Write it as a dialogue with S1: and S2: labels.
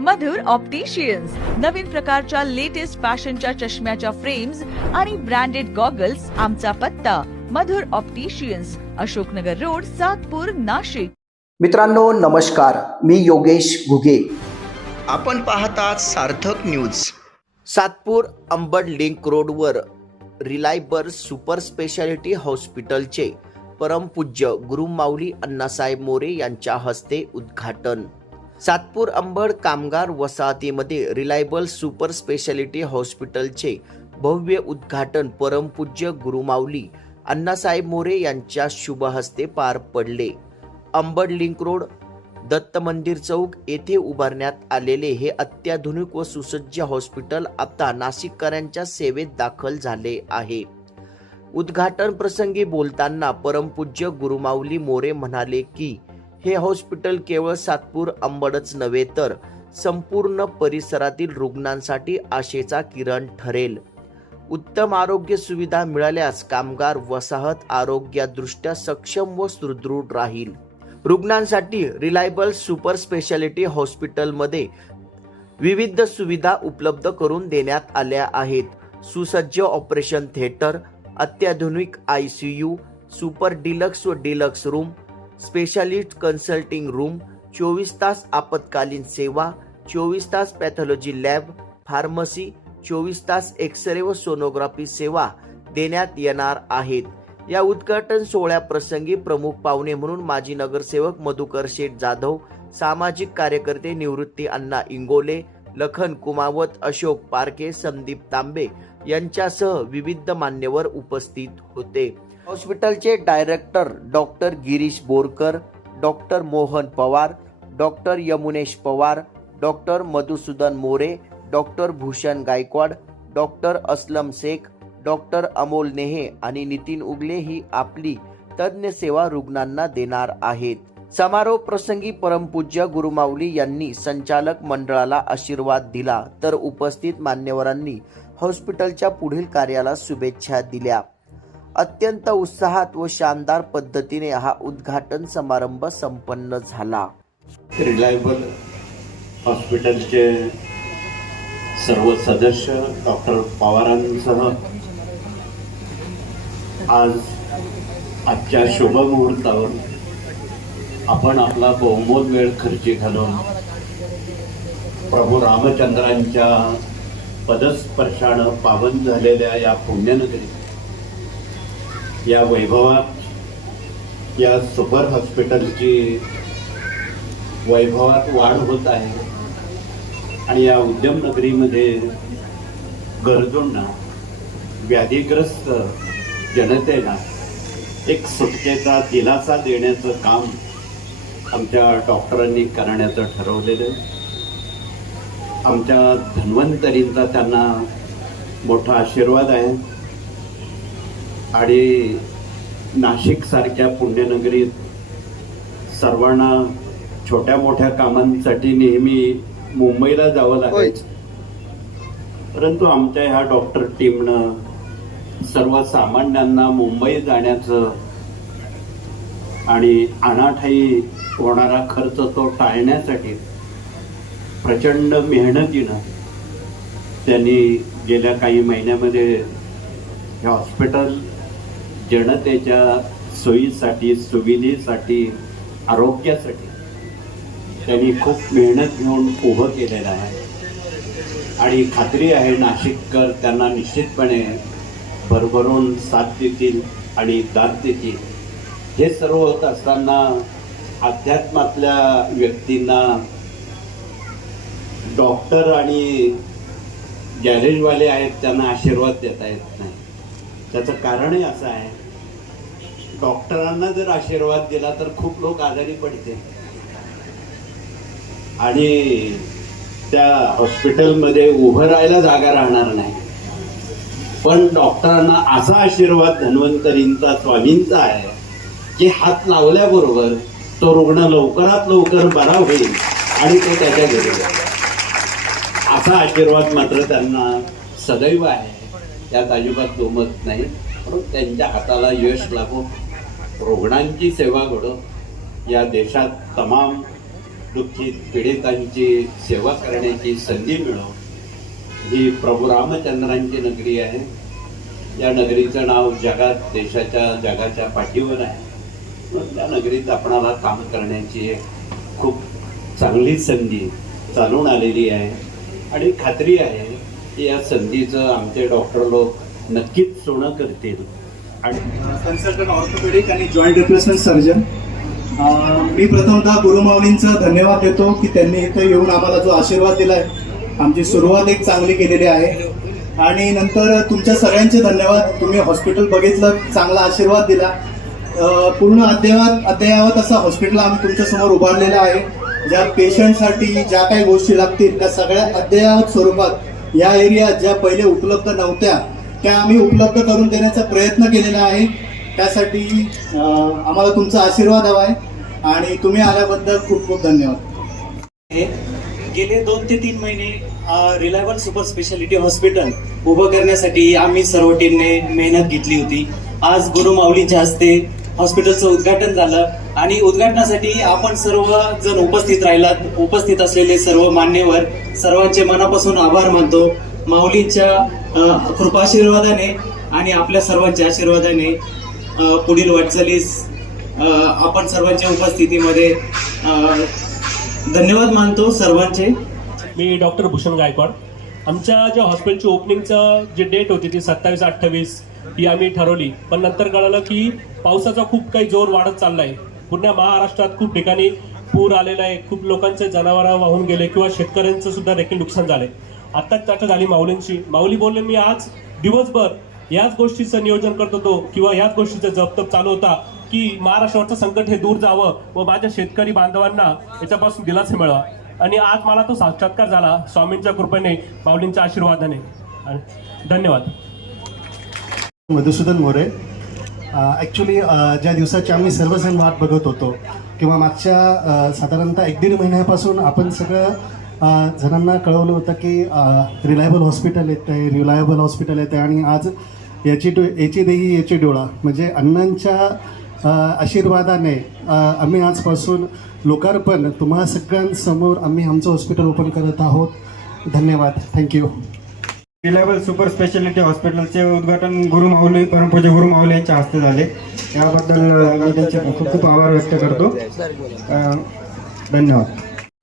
S1: मधुर opticians नवीन प्रकारच्या latest फॅशनच्या चष्म्याच्या फ्रेम्स आणि ब्रँडेड गॉगल्स आमचा पत्ता. Madhur opticians Ashoknagar road Satpur Nashik.
S2: मित्रांनो नमस्कार. मी योगेश घुगे.
S3: आपण पाहतात सार्थक न्यूज
S2: सातपूर अंबड लिंक रोडवर रिलायबर सुपर स्पेशालिटी हॉस्पिटलचे परमपूज्य गुरुमाऊली अण्णासाहेब मोरे यांच्या हस्ते उद्घाटन. सातपूर अंबड कामगार वसाहतीमध्ये रिलायबल सुपर स्पेशालिटी हॉस्पिटलचे भव्य उद्घाटन परमपूज्य गुरुमाऊली अण्णासाहेब मोरे यांच्या शुभहस्ते पार पडले. अंबड लिंक रोड दत्त मंदिर चौक येथे उभारण्यात आलेले हे अत्याधुनिक व सुसज्ज हॉस्पिटल आता नाशिककरांच्या सेवेत दाखल झाले आहे. उद्घाटन प्रसंगी बोलताना परमपूज्य गुरुमाऊली मोरे म्हणाले की हे हॉस्पिटल केवळ सातपूर अंबडच नव्हे तर संपूर्ण परिसरातील रुग्णांसाठी आशेचा किरण ठरेल. उत्तम आरोग्य सुविधा मिळाल्यास कामगार वसाहत आरोग्यदृष्ट्या सक्षम व सुदृढ राहील. रुग्णांसाठी रिलायबल सुपर स्पेशालिटी हॉस्पिटलमध्ये विविध सुविधा उपलब्ध करून देण्यात आल्या आहेत. सुसज्ज ऑपरेशन थिएटर अत्याधुनिक I C U super deluxe व deluxe room specialist consulting room चोवीस तास आपत्कालीन सेवा चोवीस तास पॅथॉलॉजी लॅब फार्मसी चोवीस तास एक्सरे व सोनोग्राफी सेवा देण्यात येणार आहेत. या उद्घाटन सोहळ्याप्रसंगी प्रमुख पाहुणे म्हणून माजी नगरसेवक मधुकर शेठ जाधव सामाजिक कार्यकर्ते निवृत्ती अण्णा इंगोले लखन कुमावत अशोक पारखे संदीप तांबे यांच्यासह विविध मान्यवर उपस्थित होते. हॉस्पिटलचे director doctor Girish Borkar doctor Mohan Pawar doctor Yamunesh Pawar doctor Madhusudan More doctor Bhushan Gaikwad doctor Aslam Shaikh doctor Amol Nehe आणि नितीन उगले ही आपली तज्ज्ञ सेवा रुग्णांना देणार आहेत. समारोप प्रसंगी परमपूज्य गुरुमाऊली यांनी संचालक मंडळाला आशीर्वाद दिला तर उपस्थित मान्यवरांनी हॉस्पिटलच्या पुढील कार्याला शुभेच्छा दिल्या. अत्यंत उत्साहात व शानदार पद्धतीने हा उद्घाटन समारंभ संपन्न झाला.
S4: रिलायबल हॉस्पिटलचे सर्व सदस्य डॉक्टर पवारांसह आज आजच्या शुभ मुहूर्तावर आपण आपला बहुमोल वेळ खर्ची घालून प्रभू रामचंद्रांच्या पदस्पर्शानं पावन झालेल्या या पुण्यनगरीत या वैभवात या सुपर हॉस्पिटलची वैभवात वाढ होत आहे. आणि या उद्यमनगरीमध्ये गरजूंना व्याधीग्रस्त जनतेला एक सुटकेचा दिलासा देण्याचं काम आमच्या डॉक्टरांनी करण्याचं ठरवलेलं आहे. आमच्या धन्वंतरींचा त्यांना मोठा आशीर्वाद आहे. आणि नाशिकसारख्या पुण्यनगरीत सर्वांना छोट्या मोठ्या कामांसाठी नेहमी मुंबईला जावं लागायचं. परंतु आमच्या ह्या डॉक्टर टीमनं सर्वसामान्यांना मुंबई जाण्याचं आणि अनाठाई होणारा खर्च तो टाळण्यासाठी प्रचंड मेहनतीनं त्यांनी गेल्या काही महिन्यामध्ये हे हॉस्पिटल जनतेच्या सोयीसाठी सुविधेसाठी आरोग्यासाठी त्यांनी खूप मेहनत घेऊन उभं केलेलं आहे. आणि खात्री आहे नाशिककर त्यांना निश्चितपणे भरभरून साथ देतील आणि दाद देतील. हे सर्व होत असताना अध्यात्मातल्या व्यक्तींना डॉक्टर आणि गॅरेजवाले आहेत त्यांना आशीर्वाद देता येत नाही. त्याचं कारणही असं आहे डॉक्टरांना जर आशीर्वाद दिला तर खूप लोक आजारी पडते आणि त्या हॉस्पिटलमध्ये उभं राहायला जागा राहणार नाही. पण डॉक्टरांना असा आशीर्वाद धन्वंतरींचा स्वामींचा आहे की हात लावल्याबरोबर तो रुग्ण लवकरात लवकर बरा होईल आणि तो त्याच्या घरी जाईल. असा आशीर्वाद मात्र त्यांना सदैव आहे. त्यात अजिबात दोमत नाही म्हणून त्यांच्या हाताला यश लागो. रुग्णांची सेवा घडो. या देशात तमाम दुःखित पीडितांची सेवा करण्याची संधी मिळो. ही प्रभू रामचंद्रांची नगरी आहे. या नगरीचं नाव जगात देशाच्या जगाच्या पाठीवर आहे. म्हणून त्या नगरीत आपणाला काम करण्याची एक खूप चांगली संधी चालून आलेली आहे. आणि खात्री आहे की या संधीचं आमचे डॉक्टर लोक नक्कीच सोनं करतील.
S5: कन्सल्टंट ऑर्थोपेडिक आणि जॉईंट रिप्लेसमेंट सर्जन मी प्रथमतः गुरुमाऊलींचं धन्यवाद देतो की त्यांनी इथं येऊन आम्हाला जो आशीर्वाद दिलाय आमची सुरुवात एक चांगली केलेली आहे. आणि नंतर तुमच्या सगळ्यांचे धन्यवाद. तुम्ही हॉस्पिटल बघितलं चांगला आशीर्वाद दिला. पूर्ण अद्ययावत अद्ययावत असं हॉस्पिटल आम्ही तुमच्यासमोर उभारलेलं आहे. ज्या पेशंटसाठी ज्या काही गोष्टी लागतील त्या सगळ्या अद्ययावत स्वरूपात या एरियात ज्या पहिले उपलब्ध नव्हत्या त्या आम्ही उपलब्ध करून देण्याचा प्रयत्न केलेला आहे. त्यासाठी आम्हाला तुमचा आशीर्वाद हवा आहे आणि तुम्ही आल्याबद्दल खूप खूप धन्यवाद.
S6: हे गेले दोन ते तीन महिने रिलायबल सुपर स्पेशालिटी हॉस्पिटल उभं करण्यासाठी आम्ही सर्व टीमने मेहनत घेतली होती. आज गुरु माऊलींच्या हस्ते हॉस्पिटलचं उद्घाटन झालं आणि उद्घाटनासाठी आपण सर्व जण उपस्थित राहिलात. उपस्थित असलेले सर्व मान्यवर सर्वांचे मनापासून आभार मानतो. माऊलींच्या कृपाशीर्वादाने आणि आपल्या सर्वांच्या आशीर्वादाने पुढील वाटचालीस आपण सर्वांच्या उपस्थितीमध्ये धन्यवाद मानतो सर्वांचे.
S7: मी डॉक्टर भूषण गायकवाड. आमच्या ज्या हॉस्पिटलची ओपनिंगचं जी डेट होती ती सत्तावीस अठ्ठावीस ही आम्ही ठरवली. पण नंतर कळालं की पावसाचा खूप काही जोर वाढत चालला आहे पूर्ण महाराष्ट्रात खूप ठिकाणी पूर आलेला आहे. खूप लोकांचे जनावरं वाहून गेले किंवा शेतकऱ्यांचं सुद्धा देखील नुकसान झालं आहे आत्ताच चर्चा झाली माऊलींची. माऊली बोलले मी आज दिवसभर याच गोष्टीचं नियोजन करत होतो किंवा याच गोष्टीचा जपतप चालू होता की महाराष्ट्रावरचं संकट हे दूर जावं व माझ्या शेतकरी बांधवांना याच्यापासून दिलासा मिळावा. आणि आज मला तो साक्षात्कार झाला स्वामींच्या कृपेने माऊलींच्या आशीर्वादाने. धन्यवाद.
S8: मधुसूदन मोरे ॲक्च्युली ज्या दिवसाची आम्ही सर्वजण वाट बघत होतो किंवा मागच्या साधारणतः एक दीड महिन्यापासून आपण सगळं जणांना कळवलं होतं की रिलायबल हॉस्पिटल येतं आहे रिलायबल हॉस्पिटल येत आहे आणि आज याची डो याची देही याची डोळा. म्हणजे अण्णांच्या आशीर्वादाने आम्ही आजपासून लोकार्पण तुम्हा सगळ्यांसमोर आम्ही आमचं हॉस्पिटल ओपन करत आहोत. धन्यवाद. Thank you
S9: reliable super speciality हॉस्पिटलचे उद्घाटन गुरु माऊली परमपूज्य गुरु माऊली यांच्या हस्ते झाले. याबद्दल मी त्यांचे खूप खूप आभार व्यक्त करतो. धन्यवाद.